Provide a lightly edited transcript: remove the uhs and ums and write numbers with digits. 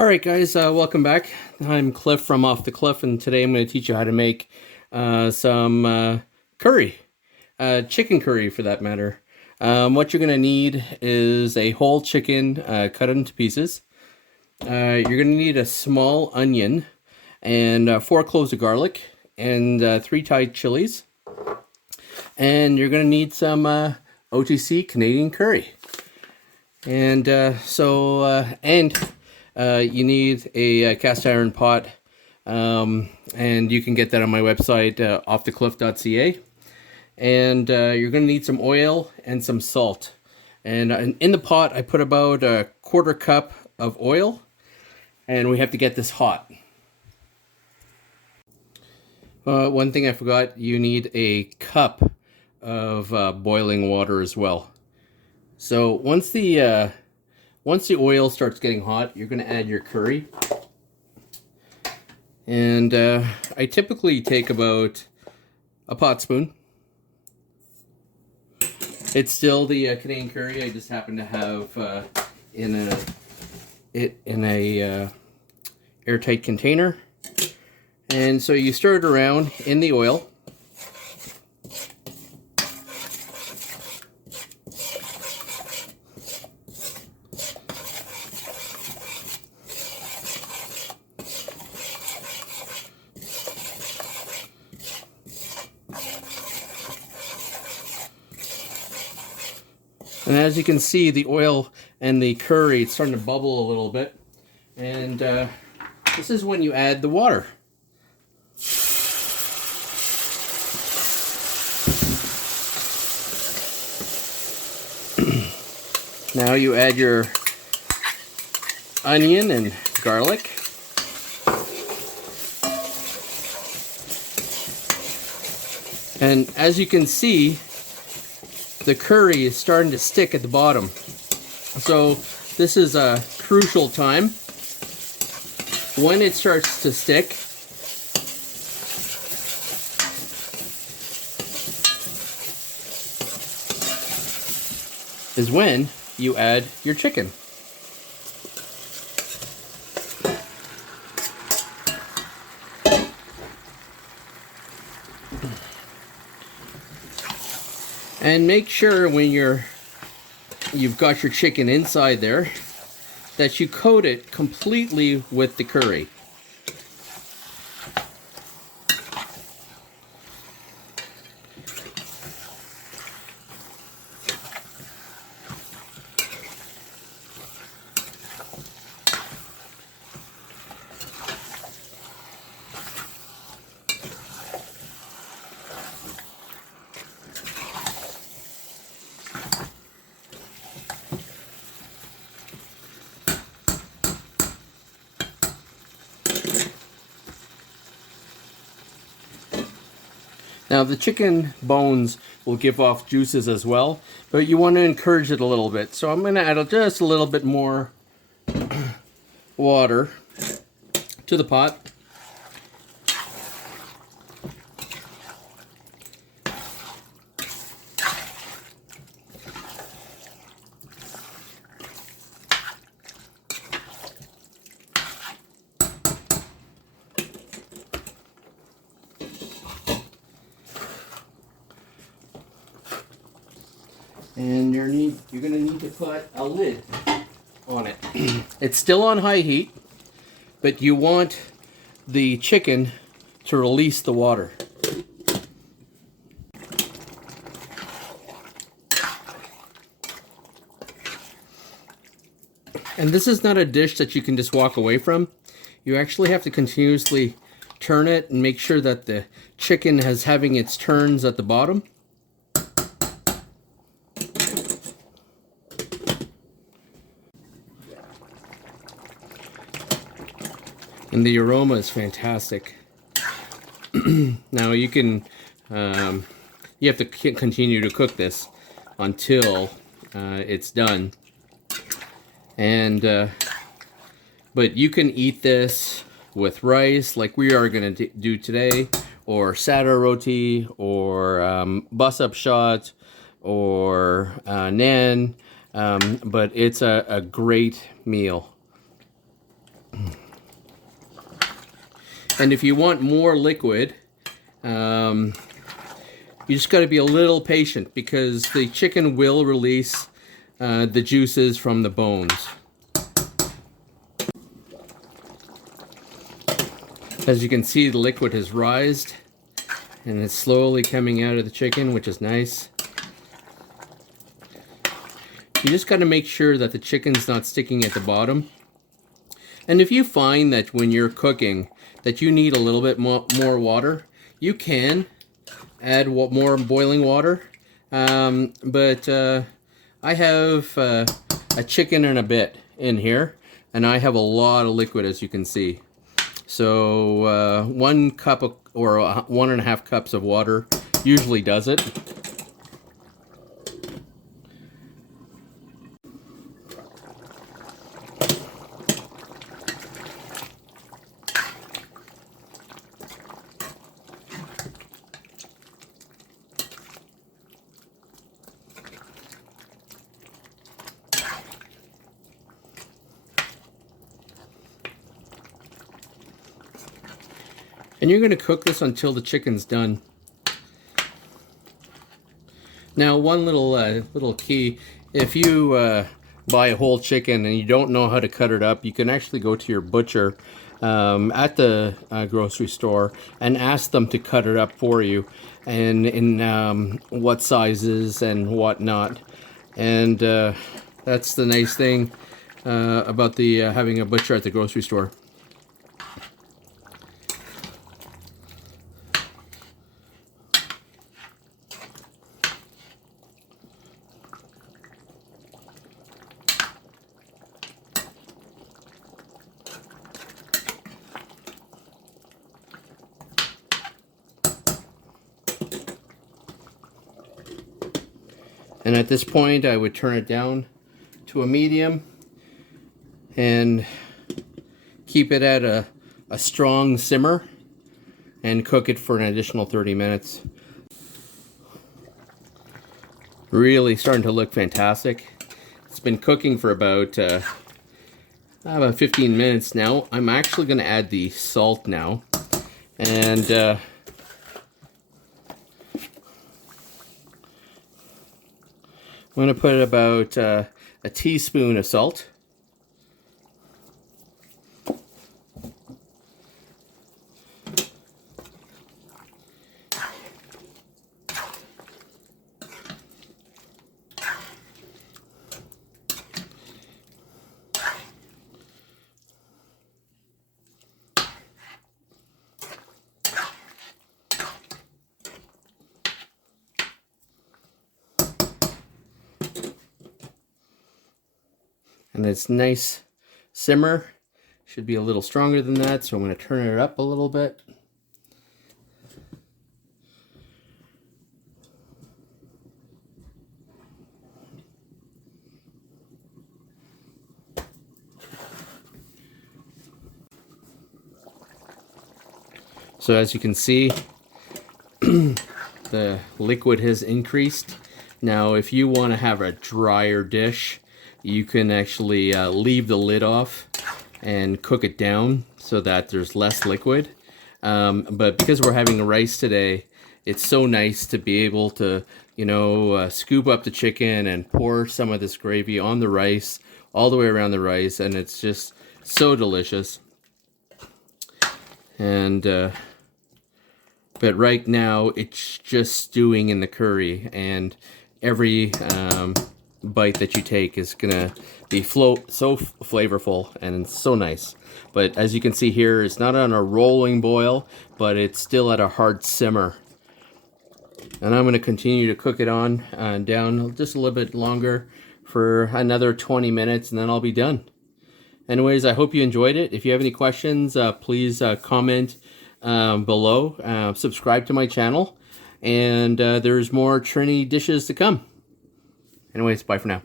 Alright guys, welcome back. I'm Cliff from Off the Cliff, and today I'm going to teach you how to make some curry. Chicken curry for that matter. What you're going to need is a whole chicken cut into pieces. You're going to need a small onion and 4 cloves of garlic and 3 Thai chilies. And you're going to need some OTC Canadian Curry. And you need a cast iron pot, and you can get that on my website, offthecliff.ca. And you're going to need some oil and some salt. And in the pot, I put about a 1/4 cup of oil, and we have to get this hot. One thing I forgot, you need a cup of boiling water as well. So once the oil starts getting hot, you're going to add your curry. And I typically take about a pot spoon. It's still the Canadian curry. I just happen to have in a airtight container. And so you stir it around in the oil. And as you can see, the oil and the curry, it's starting to bubble a little bit. And this is when you add the water. Now you add your onion and garlic. And as you can see, the curry is starting to stick at the bottom. So this is a crucial time. When it starts to stick, is when you add your chicken. And make sure when you've got your chicken inside there that you coat it completely with the curry. Now the chicken bones will give off juices as well, but you want to encourage it a little bit. So I'm going to add just a little bit more water to the pot. And you're going to need to put a lid on it. It's still on high heat, but you want the chicken to release the water. And this is not a dish that you can just walk away from. You actually have to continuously turn it and make sure that the chicken is having its turns at the bottom. And the aroma is fantastic. Now you can, you have to continue to cook this until it's done. And, but you can eat this with rice like we are going to do today, or sada roti, or bus-up shot, or naan. But it's a great meal. And if you want more liquid, you just got to be a little patient because the chicken will release the juices from the bones. As you can see, the liquid has rised and it's slowly coming out of the chicken, which is nice. You just got to make sure that the chicken's not sticking at the bottom. And if you find that when you're cooking that you need a little bit more water, you can add more boiling water. But I have a chicken and a bit in here, and I have a lot of liquid, as you can see. So 1 cup or 1.5 cups of water usually does it. And you're going to cook this until the chicken's done. Now, one little key: if you buy a whole chicken and you don't know how to cut it up, you can actually go to your butcher at the grocery store and ask them to cut it up for you, and in what sizes and whatnot. And that's the nice thing about the having a butcher at the grocery store. And at this point, I would turn it down to a medium and keep it at a strong simmer and cook it for an additional 30 minutes. Really starting to look fantastic. It's been cooking for about 15 minutes now. I'm actually going to add the salt now. And I'm going to put about a teaspoon of salt. And it's nice simmer. Should be a little stronger than that, so I'm going to turn it up a little bit. So as you can see, the liquid has increased. Now, if you want to have a drier dish, you can actually leave the lid off and cook it down so that there's less liquid. But because we're having rice today, it's so nice to be able to, scoop up the chicken and pour some of this gravy on the rice, all the way around the rice, and it's just so delicious. And but right now it's just stewing in the curry, and every bite that you take is gonna be so flavorful and so nice. But as you can see here, it's not on a rolling boil, but it's still at a hard simmer. And I'm going to continue to cook it on down just a little bit longer for another 20 minutes, and then I'll be done. Anyways, I hope you enjoyed it. If you have any questions, please comment below. Subscribe to my channel, and there's more Trini dishes to come. Anyways, bye for now.